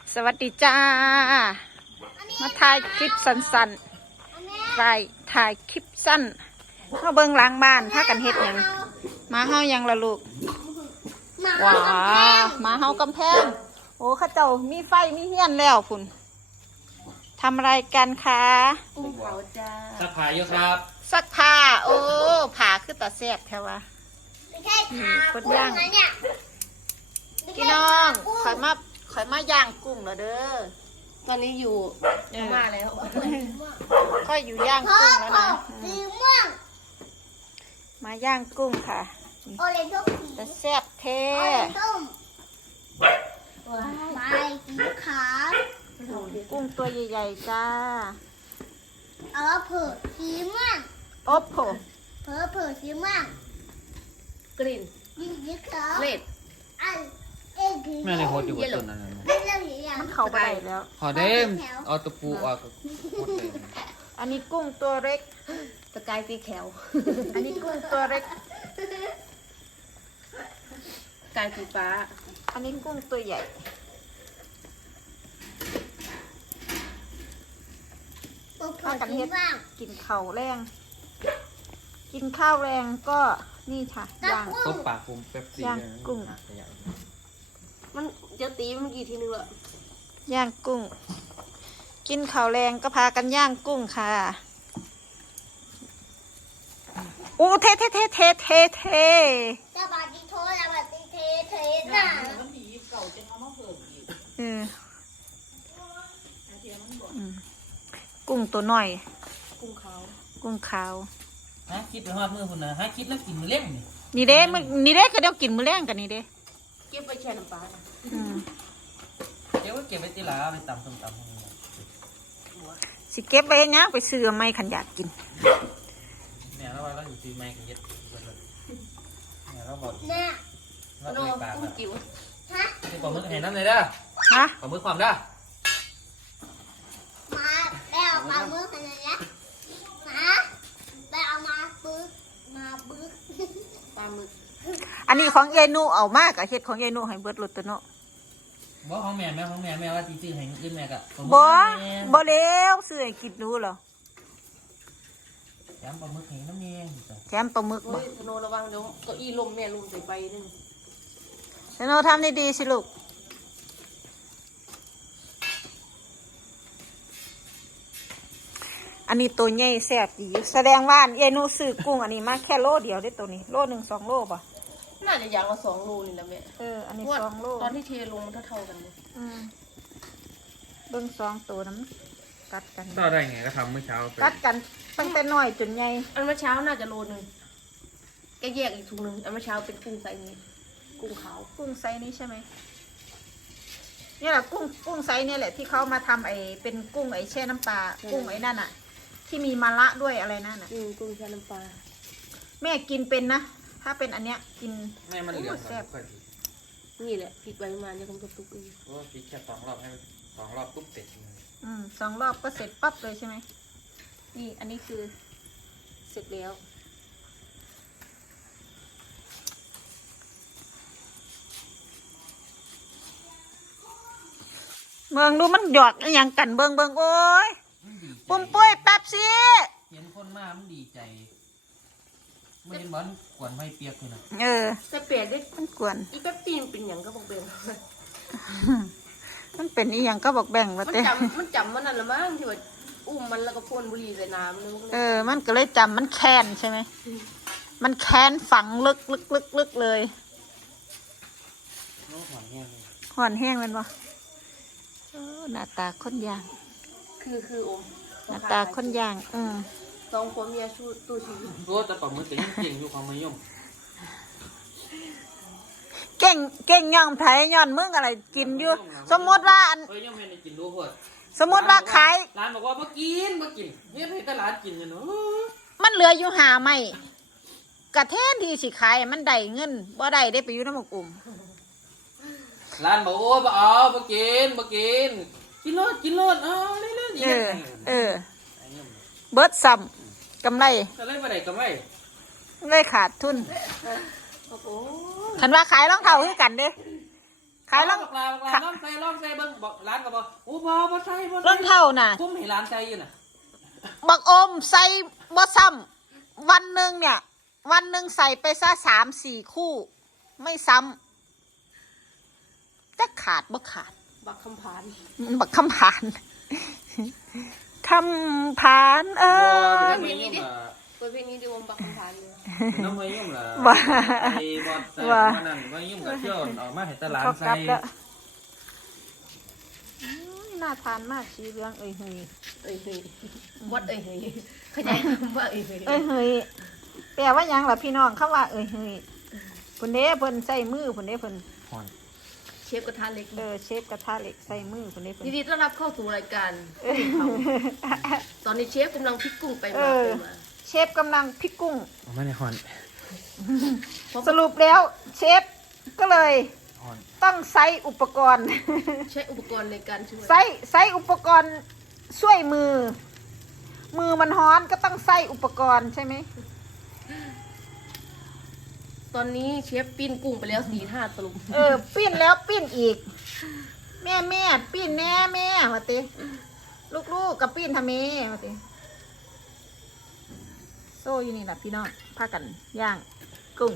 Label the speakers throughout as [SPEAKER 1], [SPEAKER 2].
[SPEAKER 1] สวัสดีจ้ามาถ่ายคลิปสั้นๆถ่ายคลิปสั้นเขาเบิ่งหลังบ้านพากันเฮ็ดหยังมาเฮายังละลูกว้ามาเฮากำแพงโอ้ข้าเจ้ามีไฟมีเฮียนแล้วคุณทำอะไรกันคะ
[SPEAKER 2] กุ้งเผาจ้า
[SPEAKER 3] สักผ้าอยู่ครับ
[SPEAKER 1] ซักผ้าโอ้ผ้าคือตาแซ่บแท้วะคนย่างพี่น้องขอยมาย่างกุ้งเหรอเด้อ
[SPEAKER 2] ตอนนี้อยู่มาแล้ว
[SPEAKER 1] ค่อยอยู่ย่างกุ้งแล้วนะมาย่างกุ้งค่ะจะแซ่บเท่กุ้งตัวใหญ่ๆจ้า
[SPEAKER 4] เผือกสีม่วง
[SPEAKER 1] โอ้โห
[SPEAKER 4] เผือกสีม่วง
[SPEAKER 2] กลิ่นเล็ด
[SPEAKER 3] แม่เลยโหดอยู่กับต้นนั้น
[SPEAKER 1] มันเข้าไปแล้ว
[SPEAKER 3] พอเด้มเอาตะปูออกโคตรเลย
[SPEAKER 1] อันนี้กุ้งตัวเล็ก
[SPEAKER 2] ตะกายสีแขว
[SPEAKER 1] อันนี้กุ้งตัวเล็ก
[SPEAKER 2] กายสีฟ้า
[SPEAKER 1] อันนี้กุ้งตัวใหญ่พากันเฮ็ดกินข้าวแรงกินข้าวแรงก็นี่ค่ะย่าง
[SPEAKER 3] ต้มปลาคุมเป๊ปซี่
[SPEAKER 1] ย่างกุ้ง
[SPEAKER 2] มันจะตีมันกี่ทีนึงละ
[SPEAKER 1] ย่างกุ้งกินข้าวแรงก็พากันย่างกุ้งค่ะโอ้เท่
[SPEAKER 4] จะบาดีโทจะบาดีเทน่ะ
[SPEAKER 1] กุ้งตัวหน่อย
[SPEAKER 2] กุ้งข
[SPEAKER 1] าว
[SPEAKER 3] ฮะคิดไปฮอดมือคุณนะฮะคิดแล้วกินมือเล่ง
[SPEAKER 1] นี่เด้ก็เดี๋ยวกินมื้อแรงกันนี่เด้
[SPEAKER 2] เก็บไปแช่น้ำปลา
[SPEAKER 3] เดี๋ยวก็เก็บไว้ตีหลาไปตำส้มตำ
[SPEAKER 1] สิเก็บไว้ยังไปซื้อไม่ขันอยากกิน
[SPEAKER 3] เนี่ยแล้วเราอยู่ตีไม้กันเย็ดเนี่ยเราบอก
[SPEAKER 4] เนี่ย
[SPEAKER 3] เราตีปลา
[SPEAKER 2] กุ้งจิ๋ว
[SPEAKER 4] ฮะ
[SPEAKER 3] ตีปลาหมึกเห็นน้ำเลยเด้อ
[SPEAKER 1] ฮะ
[SPEAKER 3] ปลาหมึกความเด้อ
[SPEAKER 4] มาไปเอาปลาหมึกขนาดนี้มาไปเอามาบึก
[SPEAKER 2] ปลาหมึก
[SPEAKER 1] อันนี้ของยายนูเอามากอะเฮ็ดของยายนูให้เบิดรถตัวเนาะ
[SPEAKER 3] บ่ของแม่ว่าตีซื้อให้ขึ้นแม่กะ
[SPEAKER 1] บ่เลี้ยวซื้อให้กินดูเหรอ
[SPEAKER 3] แถมปลาหมึกให้น้ำแม่
[SPEAKER 1] แถมปลาหมึกบ่
[SPEAKER 2] โนระวังเดี๋ยวเก้าอี้ลมแม่ลมใส่ไปนึง
[SPEAKER 1] โนทำดีๆสิลูกอันนี้ตัวใหญ่แซ่บดีแสดงว่ายายนูซื้อกุ้งอันนี้มาแค่โลเดียวได้ตัวนี้โล1 2โลป่ะ
[SPEAKER 2] น่าจะอย่างละ2 โลนี่แหละแม่
[SPEAKER 1] อันนี้2 โล
[SPEAKER 2] ตอนที่เทลงมันเท่ากันเลย
[SPEAKER 1] เบิ่ง2 ตัวน้ำกัดกัน
[SPEAKER 3] ต่อได้ไงก็ทำเมื่อเช้า
[SPEAKER 1] กัดกันตั้งแต่น้อยจนใหญ่
[SPEAKER 2] อันเมื่อเช้าน่าจะโลนึงแกแยกอีกถุงนึงอันเมื่อเช้าเป็นกุ้งไซนี้กุ้งขาว
[SPEAKER 1] กุ้งไซนี้ใช่ไหมนี่แหละกุ้งไซเนี่ยแหละที่เขามาทำเป็นกุ้งแช่น้ำปลากุ้งนั่นอ่ะที่มีมะระด้วยอะไรนั่นน่ะ
[SPEAKER 2] กุ้งแช่น้ำปลา
[SPEAKER 1] แม่กินเป็นนะถ้าเป็นอันเนี้ยกิน
[SPEAKER 3] แม่มันเหลืองแซ่บ
[SPEAKER 2] นี่แหละพริกใบมาเนี่ยมันก็ตุกอีก
[SPEAKER 3] เพราะว่าพริกแค่2 รอบให้2 รอบปุ๊บเสร็จเลย
[SPEAKER 1] 2 รอบก็เสร็จปั๊บเลยใช่ไหมนี่อันนี้คือเสร็จแล้วเมืองดูมันหยอกอย่างกันเบิ่งโอ้ยปุ่มปุ้ยแป๊บสิ
[SPEAKER 3] เห็นคนมามันดีใจไม่เห็นบอลกวนไม่เปียกเลยนะ
[SPEAKER 2] จะเปลี่ยนได้
[SPEAKER 1] มันกวน
[SPEAKER 2] อีแป๊บจีนเป็นอย่างก็บอกเบ่ง
[SPEAKER 1] มันเป็นอีอย่างก็บอกแบ่งมาเต้
[SPEAKER 2] มันจำมันนั่นละมั้งที่ว่าอุ้มมันแล้วก็พ่นบุหรี่ใส่น้
[SPEAKER 1] ำมันก็เลยจำมันแค้นใช่ไหมมันแค้นฝังลึกเลยห่อนแห้งมันวะหน้าตาคนย่าง
[SPEAKER 2] คืออม
[SPEAKER 1] หน้าตาคนย่าง
[SPEAKER 2] 2 ผัวเมียชูตู้ชีวิต
[SPEAKER 3] โอ้แต่ปลาหมึกยังเก่งอยู่ความนิยม
[SPEAKER 1] เก่งย่องไผ่ย่อนมึงอะไรกินอยู่สมมติว่าสมมติว่าขาย
[SPEAKER 3] ร้านบอกว่ามากินเนี่ยให้ตลาดกินเนาะ
[SPEAKER 1] มันเหลืออยู่หาไม่กระเทนที่สิขายมันได้เงินบ่ได้ไปอยู่น้ำหมก
[SPEAKER 3] ร้านบอกโอ้บ่เอาบ่กินกินรถเรื่อย
[SPEAKER 1] เบิร์ดซ้ำกำไร
[SPEAKER 3] มาได้กำไร
[SPEAKER 1] เลยขาดทุนคันว่าขายรองเท้าคือกันเด้ขายรอง
[SPEAKER 3] บักลาลองใส่เบิ่งบอกร้านก็บอกโอ้บ่ใส่
[SPEAKER 1] รองเท้าน่ะ
[SPEAKER 3] ผมให้ร้านใส่อยู่น่ะ
[SPEAKER 1] บักอมใส่บ่ซ้ำวันหนึ่งเนี่ย วันหนึ่งใส่ไปซะ3-4 คู่ ไม่ซ้ำจะขาดบ่ขาด
[SPEAKER 2] บักคำผาน
[SPEAKER 1] บักคำผานคำผานเออ
[SPEAKER 3] เปิดเพลงนี้ดิ
[SPEAKER 2] เปิดเพลงนี้ดูวงบักคำผานเลย
[SPEAKER 3] น้องไว้ยุ่งล่ะ
[SPEAKER 1] ว่า
[SPEAKER 3] ไอ้บอดใส่มานั่นไว้ยุ่งกับเที่ยวออกมาให้ตลาด
[SPEAKER 1] เขา
[SPEAKER 3] ใส่
[SPEAKER 1] กลับแล้วน่าทานมากชีเรื่องเอ้ยเฮ้ย
[SPEAKER 2] เอ้ยเฮ้ยวัดเอ้ยเฮ้ยเข้าใจคำว่าเอ้ยเฮ้ย
[SPEAKER 1] เอ้ยเฮ้ยแปลว่าหยังล่ะพี่น้องเขาว่าเอ้ยเฮ้ยเพิ่นเด้เพิ่นใส่มือเพิ่นเด้เพิ่น
[SPEAKER 2] เชฟกระทะเล็ก
[SPEAKER 1] เชฟกระทะเหล็กใส่มือเพิ่นเด้เพิ่น
[SPEAKER 2] ยินดีต้อนรับเข้าสู่รายการตอนนี้เชฟกำลังพลิกกุ้งไป
[SPEAKER 1] เอ
[SPEAKER 2] มา
[SPEAKER 1] อ
[SPEAKER 2] ไปมา
[SPEAKER 1] เชฟกำลังพริกกุ้ง
[SPEAKER 3] ออกมาในฮอน
[SPEAKER 1] สรุปแล้วเชฟก็เลย
[SPEAKER 3] ฮอน
[SPEAKER 1] ต้องใช้อุปกรณ์
[SPEAKER 2] ใช้อุปกรณ์ในการช่วย
[SPEAKER 1] ใช้อุปกรณ์ช่วยมือ มือมันฮ้อนก็ต้องใช้อุปกรณ์ใช่ไหม
[SPEAKER 2] ตอนนี้เชฟปิ้นกุ้งไปแล้ว4-5 ตลุม
[SPEAKER 1] ปิ้นแล้วปิ้นอีก แม่ปิ้นแน่แม่มาติลูกกับปิ้นทำไมมาติโซ่อยู่นี่แหละพี่น้องพากันย่างกุ้ง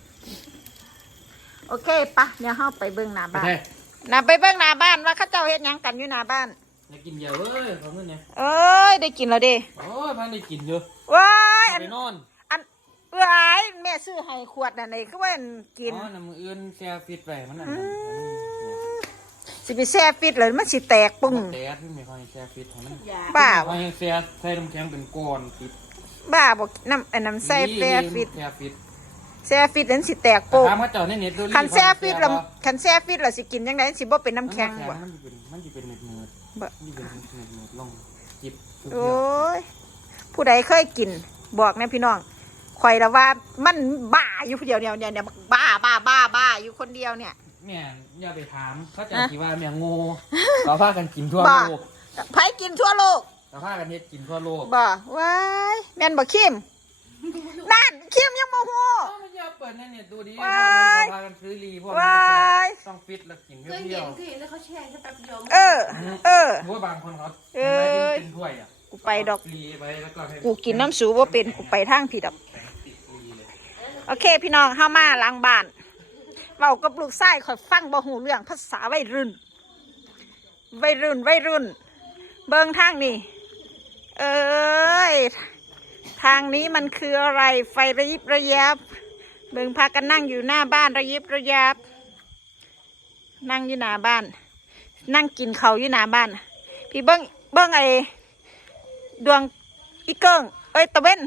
[SPEAKER 1] โอเคปะเดี๋ยวเราไปเบิ่งหน้าบ้านไปเบิ่งหน้าบ้านว่าเข้าเจ้าเฮ็ดหยังกันอยู่หน้าบ้าน
[SPEAKER 3] อยากกินเยอะเว้ยของเงินเนี่ย
[SPEAKER 1] เอ้ยได้กินแล้วเด้
[SPEAKER 3] โอ้ยพันได้กินเยอะ
[SPEAKER 1] ว้าย
[SPEAKER 3] ไปนอน
[SPEAKER 1] ว้ายแม่ซื้อให้ขวดน่ะไหนคือว่ากิน
[SPEAKER 3] อ๋อน้ำมืออื่นแช่ฟิตไปมันนั่น
[SPEAKER 1] สิไปแช่ฟิตเลยมันสิแตกปุ้ง
[SPEAKER 3] แต่ที่ไม่ค่อยแช่ฟิตของมัน
[SPEAKER 1] บ้า
[SPEAKER 3] ค่อยแช่ใส่น้ำแข็งเป็นก้อนฟิต
[SPEAKER 1] บ้าบอกน้ำใส่แช่ฟิต
[SPEAKER 3] แช่ฟิต
[SPEAKER 1] แช่ฟิตนั้นสิแตกโป๊ก
[SPEAKER 3] ถามว่าเจ้าในเน็ตดู
[SPEAKER 1] คันแช่ฟิตแล้วคันแช่ฟิตแล้วสิกินยังไงสิบ่เป็นน้ำแข็งบ่
[SPEAKER 3] มันจะเป็นเม็ดเนื้อ
[SPEAKER 1] บ่
[SPEAKER 3] มันจะเป็นเม็ดเนื้อลงจิบ
[SPEAKER 1] โอ้ยผู้ใดเคยกินบอกนะพี่น้องข่อยละว่ามันบ้าอยู่คนเดียวเนี่ยบ้าอยู่คนเดียวเนี่ย
[SPEAKER 3] แม่อย่าไปถามเขาจะคิดว่าแม่งโง่ต่อผ้ากันกินทั่ว
[SPEAKER 1] บ้า
[SPEAKER 3] โลก
[SPEAKER 1] ไผกินทั่วโลก
[SPEAKER 3] ต่อผ้ากันเฮ็ดกินทั่วโลก
[SPEAKER 1] บ่ว้ายแม่นบ่คิมนั่นคิมยังบ่ฮู้
[SPEAKER 3] ไม่ยอมเปิดในเน็ตดูดิ
[SPEAKER 1] ว้าย
[SPEAKER 3] พากันซื้อรีพวก
[SPEAKER 1] ว้าย
[SPEAKER 3] ต้องฟิตแล้วกิน
[SPEAKER 2] เคย
[SPEAKER 3] เพี
[SPEAKER 2] เห็
[SPEAKER 3] ย
[SPEAKER 2] น
[SPEAKER 3] ว
[SPEAKER 2] แล้วเขาแช่แค่แป๊บเดียว
[SPEAKER 1] เออ
[SPEAKER 3] เพราะว่าบางคนเขา
[SPEAKER 1] เอ้ย
[SPEAKER 3] เป็นถ้วยอ่ะ
[SPEAKER 1] กูไปดอก
[SPEAKER 3] รีไปแล้วก็ให้
[SPEAKER 1] กูกินน้ำสูบ่เป็นกูไปทางผิดดอก โอเคพี่น้องเฮามาหลังบ้านเว้ากับลูกชายข่อยฟังบ่ฮู้เรื่องภาษาวัยรุ่น เบิ่งทางนี่เอ้ยทางนี้มันคืออะไรไฟระยิบระยับเบิ่งพากันนั่งอยู่หน้าบ้านระยิบระยับนั่งอยู่หน้าบ้าน นั่งกินข้าวอยู่หน้าบ้าน พี่เบิ่งไอ้ดวงอีเกิ้งตะเว้น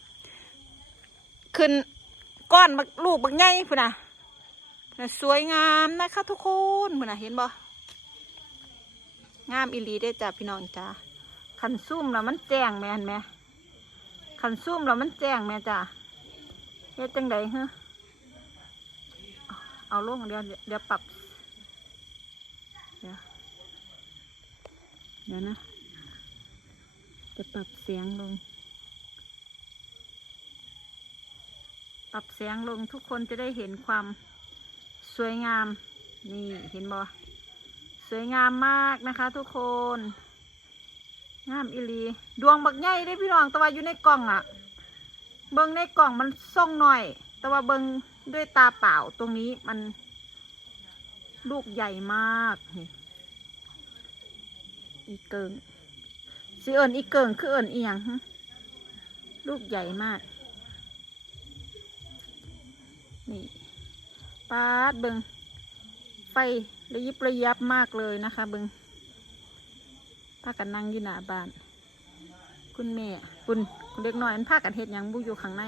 [SPEAKER 1] ขึ้นก้อนลูกบักไงพุ่นน่ะสวยงามนะคะทุกคนพุ่นน่ะเห็นบ่งามอีหลีได้จ้ะพี่น้องจ้าขันซุ่มแล้วมันแจ้งแม่นไหมขันซุ่มแล้วมันแจ้งแม่จ้าเฮ็ดจังไดฮะเอาลงเดี๋ยวปรับเดี๋ยวนะจะปรับเสียงลงปรับเสียงลงทุกคนจะได้เห็นความสวยงามนี่เห็นบ่สวยงามมากนะคะทุกคนงามอีหลีดวงบักใหญ่ได้พี่น้องแต่ว่าอยู่ในกล่องอ่ะเบิ่งในกล่องมันส่งหน่อยแต่ว่าเบิ่งด้วยตาเปล่าตรงนี้มันลูกใหญ่มากนี่อีเกิงสิเอิญอีเกิงคือเอิญอีหยังลูกใหญ่มากนี่ปาดเบิ่งไฟระยิบระยับมากเลยนะคะเบิ่งพากันนั่งอยู่หน้าบ้านคุณแม่คุณเด็กน้อยอันพากันเฮ็ดหยังบุอยู่ข้างใน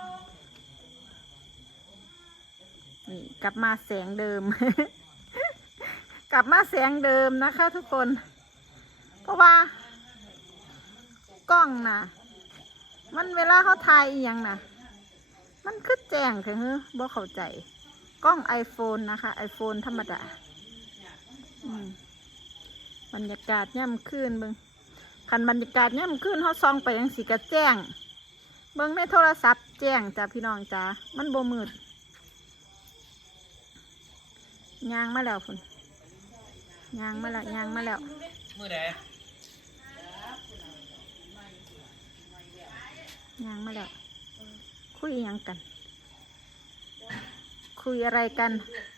[SPEAKER 1] นี่กลับมาแสงเดิม กลับมาแสงเดิมนะคะทุกคนเพราะว่ากล้องน่ะมันเวลาเขาถ่ายอีหยังน่ะมันคือแจ้งคือเฮ้อบ่เข้าใจกล้อง iPhone นะคะ iPhone ธรรมดาบรรยากาศย่ำคืนเบิ่งคันบรรยากาศย่ำคืนเขาส่องไปยังสีกระแจ้งเบิ่งในโทรศัพท์แจ้งจ้าพี่น้องจ้ามันบ่มืดย่างมาแล้วพุ่นยางมาแล้วยางมาแล้ว
[SPEAKER 3] มือใด
[SPEAKER 1] ยางมาแล้วคุยหยังกัน คุยอะไรกัน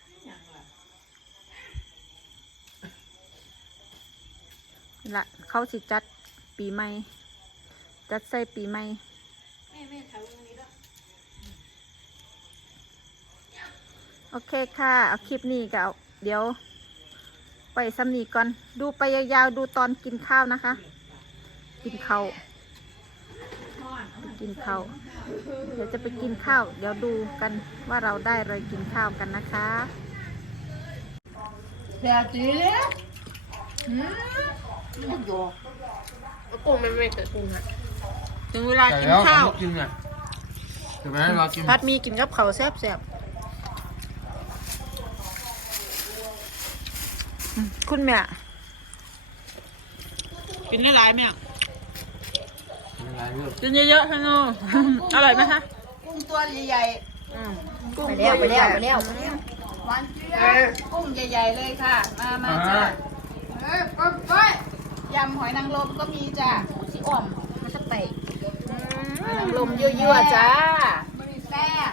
[SPEAKER 1] ละเขาสิจัดปีใหม่จัดใส่ปีใหม่โอเคค่ะเอาคลิปนี้ก็เอาเดี๋ยวไปซ้ำนีก่อนดูไปยาวๆดูตอนกินข้าวนะคะ กินข้าวกินข้าวเดี๋ยวจะไปกินข้าวเดี๋ยวดูกันว่าเราได้อะไรกินข้าวกันนะคะ
[SPEAKER 2] แบบจีกุ้งไม่เกิดกุ้งฮะ
[SPEAKER 1] ถึงเวลากินข้าว
[SPEAKER 3] กินเนี่ยเดี๋ยวแม่เรากิน
[SPEAKER 1] พัดมีกินกับข้าวแซ่บคุณแม่กินได้หลายแม่
[SPEAKER 3] อะไรเรื่อง
[SPEAKER 1] กินเยอะๆท่านโน อร่อยไหมคะ
[SPEAKER 2] กุ้งตัวใหญ่
[SPEAKER 1] กุ้ง
[SPEAKER 2] ไปแล้วหวานเจี๊ยบกุ้งใหญ่ๆเลยค่ะมาจ้าก้อยยำหอยนางรมก็มีจ้าสีอ่อมมันจะเตะหอยนางรมยั่วๆจ้าไม่มีแซ่บ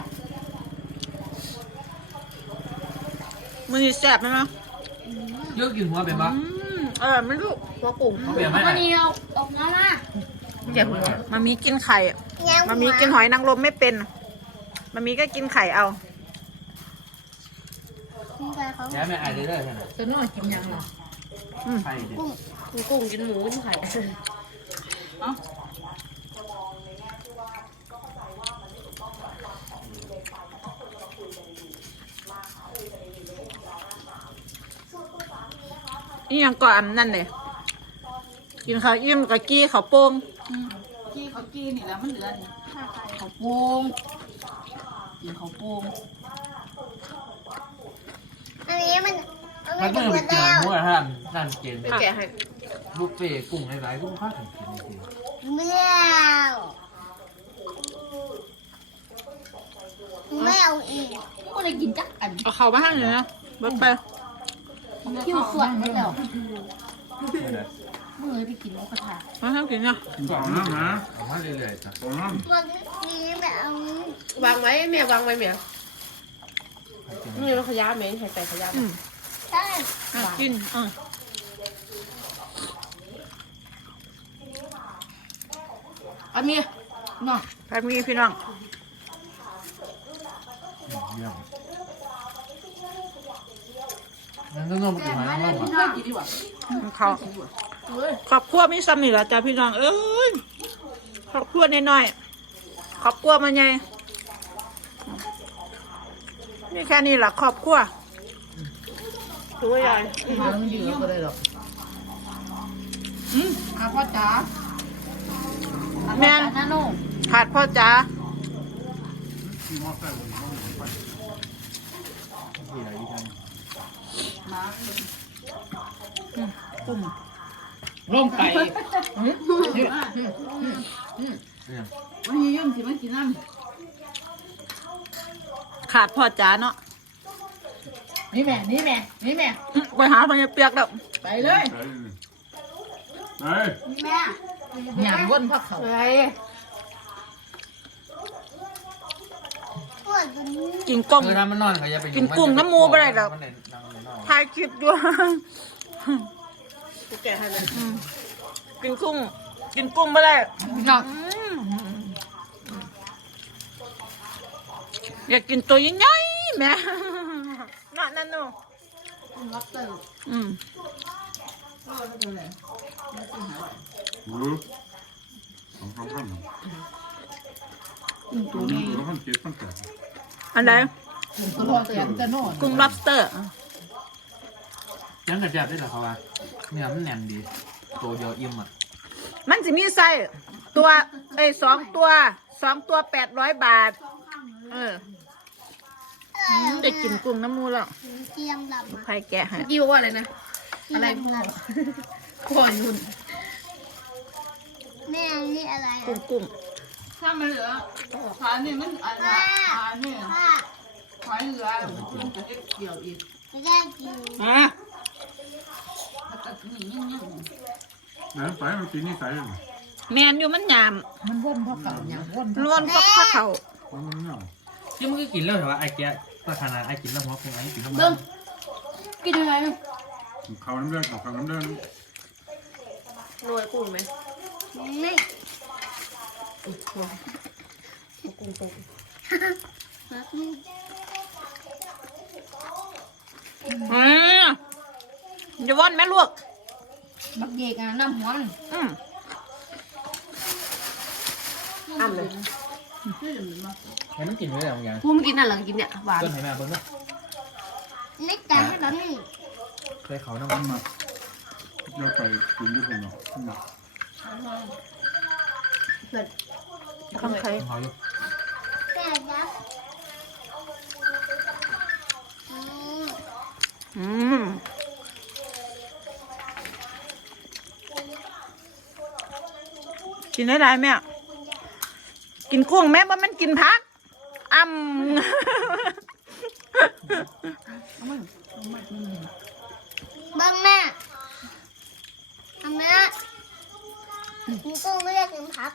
[SPEAKER 1] มันนี่แซ่บไหมมั้ง
[SPEAKER 3] เยอะกินหัวเป็นปะ
[SPEAKER 1] ไม่รู้
[SPEAKER 2] หัวกุ้ง
[SPEAKER 3] เปลี่ยนไหม
[SPEAKER 4] วันนี้เราตกน้ำมา
[SPEAKER 2] เจ็บหัว
[SPEAKER 1] มามีกินไข่มามีกินหอยนางรมไม่เป็นมามีก็กินไข่เอา
[SPEAKER 3] แย่ไม่อายเลยได้ใช่ไหม
[SPEAKER 2] จะนอนกินยังหรอ
[SPEAKER 3] ไข่ดิ
[SPEAKER 2] กุ้งกินหมูกินไข่
[SPEAKER 1] นี่ยังก่อนนั่นเลยกินข้าวอิ่มกับกี้ข้าวโป่ง
[SPEAKER 2] กี้เขากี้นี่แล้วมันเหลือนี่เขาโป่งกินเขาโป่ง
[SPEAKER 4] อันนี้มัน
[SPEAKER 3] มัน
[SPEAKER 4] จะ
[SPEAKER 3] ต้อง
[SPEAKER 4] หม
[SPEAKER 3] ไป
[SPEAKER 4] ด
[SPEAKER 3] กิน
[SPEAKER 4] แล้ว
[SPEAKER 3] หัวท่านเกณฑ์
[SPEAKER 2] ไปแกะให้
[SPEAKER 3] บุฟเฟ่กุ้งหลายๆกุ้งข้าวถึงกินจริง
[SPEAKER 4] ไม่แล้วไม่เอาอีก
[SPEAKER 2] ก็เลยกินจักอัน
[SPEAKER 1] เอาข้าวมาให้เลยนะเบิดไป
[SPEAKER 2] คิวส่วนไม่แล้ว
[SPEAKER 3] ๆ
[SPEAKER 2] เมื่อไปกินหมูกระทะ
[SPEAKER 1] มาให้กินนะ
[SPEAKER 3] สองน้ำนะเอามาเรื่อยๆจ้ะ
[SPEAKER 4] ตัวนี้แบบเอา
[SPEAKER 2] วางไว้เมียวางไว้เมียนี่มันขยะเมียใส่ใส่ขยะ
[SPEAKER 4] ใช่
[SPEAKER 1] กิน
[SPEAKER 2] อันนี้เนาะ
[SPEAKER 1] ไปมีพี่น้อง
[SPEAKER 3] นั่นก็ต้องไปกินหอยนางรม
[SPEAKER 2] ไม่กินดีกว่า
[SPEAKER 1] เขาครอบครัวมีซ้ำนี่แหละจ้าพี่น้องเอ้ยครอบครัวน้อยๆครอบครัวมันใหญ่นี่แค่นี้แหละครอบครัวตัวใหญ่
[SPEAKER 2] มาต้องยืนก็ได้หรอกพ่อจ๋า
[SPEAKER 1] แม่น
[SPEAKER 2] น้าโน่
[SPEAKER 1] ขาดพ่อจ๋า
[SPEAKER 2] กุ้ง
[SPEAKER 3] ร่มไก่
[SPEAKER 2] วันนี้ย่อมสิมากินน้
[SPEAKER 1] ขาดพ่อจ๋าเนาะ
[SPEAKER 2] ำนี่แม่
[SPEAKER 1] ไปหาพญาเปียกแล้ว
[SPEAKER 2] ไปเลย
[SPEAKER 4] แม่
[SPEAKER 2] หยาดวนพักเขาไป
[SPEAKER 4] ปวดตรงนี้
[SPEAKER 1] กินกุ้ง
[SPEAKER 3] คือถ้ามันนอนก็อย่าไป
[SPEAKER 1] กินกุ้งน้ำมูไปได้หรอก ถ่ายคลิปด้วย
[SPEAKER 2] กูแกะให้เลย
[SPEAKER 1] กินกุ้งไม่ได้
[SPEAKER 2] น้อง
[SPEAKER 1] อยากกินตัวใหญ่ๆแม่ นั่นนู่น
[SPEAKER 2] รับเตอร์
[SPEAKER 1] อืม อันไหน
[SPEAKER 2] ตัวรอเสียงจะโน่น
[SPEAKER 1] กุ้ง lobster
[SPEAKER 3] ยังกระจับได้เหรอเขาว่าเนื้อมันแน่นดีตัวเดียวอิ่มอ่ะ
[SPEAKER 1] มันจะมีไส้ตัว2 ตัว800 บาท ได้กินกุ้งน้ำมูแล้ว
[SPEAKER 4] เตรียมหลับ
[SPEAKER 1] ใครแกะให้
[SPEAKER 2] เมื่อกี้บอกว่าอะไรนะอะไรพ่อยุ่น
[SPEAKER 4] แม่นี่อะไร
[SPEAKER 1] กุ้ง
[SPEAKER 2] ถ้ามันเหลือขานี่มันอันละขานี่
[SPEAKER 4] ป้า
[SPEAKER 2] หอยเหลือมันจะเกี่ยวอีก
[SPEAKER 4] จะได้กิน
[SPEAKER 1] อ่ะ
[SPEAKER 2] กินยัง
[SPEAKER 5] นั่นไปมันกินนี่ใส่เลย
[SPEAKER 1] แมนอยู่มันหยาม
[SPEAKER 2] มันว่นเพราะเก่าอย่างว่น
[SPEAKER 1] ล้วนกับข้าวเขา
[SPEAKER 5] มันเน่า
[SPEAKER 3] ที่มึงก็กินแล้วเหรอวะไอ้แกประธานาไอ้กินแล้วหัวคงไอ้กินแล้ว
[SPEAKER 2] เบิ้งกินยังไง
[SPEAKER 5] เขาน้ำเลือดเขาน้ำเลือด
[SPEAKER 2] รวยกุ้งไหม
[SPEAKER 4] ไม่
[SPEAKER 2] กุ้งตก
[SPEAKER 1] จะว่อนแม่ลวก
[SPEAKER 2] บักเยกน้ำหัวมัน
[SPEAKER 6] อ้ำเลย
[SPEAKER 3] ให้มันกินไว้แล้วอย่าง
[SPEAKER 6] กูไม่กินนั่นหรอกกินเนี่ยหวาน
[SPEAKER 3] ต้นให้แม่เบิ้งนะ
[SPEAKER 4] ไม่จ่ายให้แบบนี้
[SPEAKER 3] เคยเขาน้ำมันมา
[SPEAKER 5] เราไปกินด้วยกันเนาะ
[SPEAKER 1] ข้างใคร
[SPEAKER 3] เขาอยู่
[SPEAKER 4] แก่แล้ว
[SPEAKER 1] กินได้ไรแม่กินกุ้งแม่ว่ามันกินพัก
[SPEAKER 4] บ้างแม่ทำไมอ่ะมีกุ้งไม่ได้กินผัก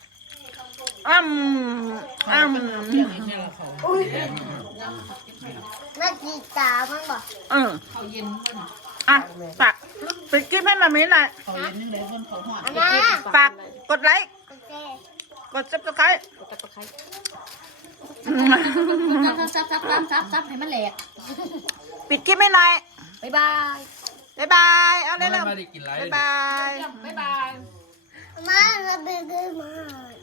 [SPEAKER 4] น่าจีตามันบอก
[SPEAKER 2] เขาเย็นเบิ้ง
[SPEAKER 1] ตักไปกินให้มามีหน่อย
[SPEAKER 2] เขาเย็นนึงเลยเบิ้งเขาหอด
[SPEAKER 4] อันนั้น
[SPEAKER 1] ฝากกดไลค์
[SPEAKER 4] โอเค
[SPEAKER 1] กดซับสไครต์
[SPEAKER 2] ซับให้มันแหลก
[SPEAKER 1] ปิดคลิปให้หน่อย
[SPEAKER 2] บ๊ายบาย
[SPEAKER 1] บ๊ายบาย เอาเร็ว
[SPEAKER 3] ไม่ได้กินไร
[SPEAKER 1] ๆบ๊ายบาย
[SPEAKER 2] บ๊ายบาย
[SPEAKER 4] มาเราไปกินมา